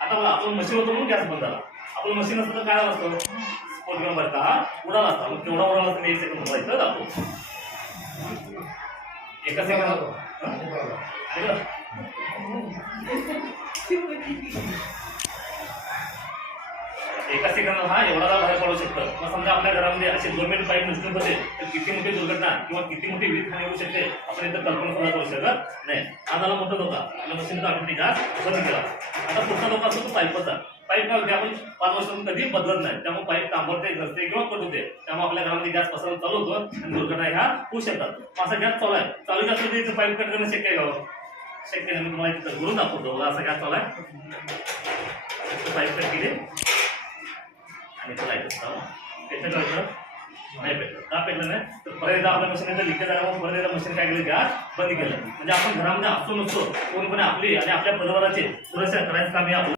आता बघा आपण मशीन होतो म्हणून गॅस बंद झाला. आपलं मशीन असतं तर काय झालं असतं, स्फोट किंवा भरता हा उडाला असता. मग केवढा उडाला असता मी 1 सेकंद इथं दाखवतो. एका सेकंदात एका सेकंदात हा एवढा बाहेर पडू शकतं. मग समजा आपल्या घरामध्ये असे 2 मिनिट पाईप नसतील तर किती मोठी दुर्घटना किंवा किती मोठी वीज होऊ शकते आपण इथं कल्पना सुद्धा करू शकत नाही. हा झाला मोठा धोका. आपल्या मशीनचा ऑटोमॅटिक गॅस बंद केला. आता पुढचा धोका असतो तो पाईपचा. पाईप काय होते आपण 5 वर्षांपासून कधी बदलत नाही, त्यामुळे पाईप तांबडते घसते किंवा कट होते. त्यामुळे आपल्या घरामध्ये गॅस पसरून चालू होतो आणि दुर्घटना ह्या होऊ शकतात. असा गॅस चालू आहे, चालू गॅस मध्ये पाईप कट करणं शक्य आहे का? शक्य नाही. मी तुम्हाला तिथं घरून दाखवतो. असा गॅस चालू आहे, पाईप कट केले आणि तो लाईट असतो पेटलं नाही पेटलं. का पेटलं नाही तर परत आपल्या मशीन लिकेज झाल्यामुळे परत मशीन काय केलं, गॅस बंद केलं. म्हणजे आपण घरामध्ये असतो नसतो पूर्णपणे आपली आणि आपल्या परिवाराची सुरक्षा करायचं काम हे आपलं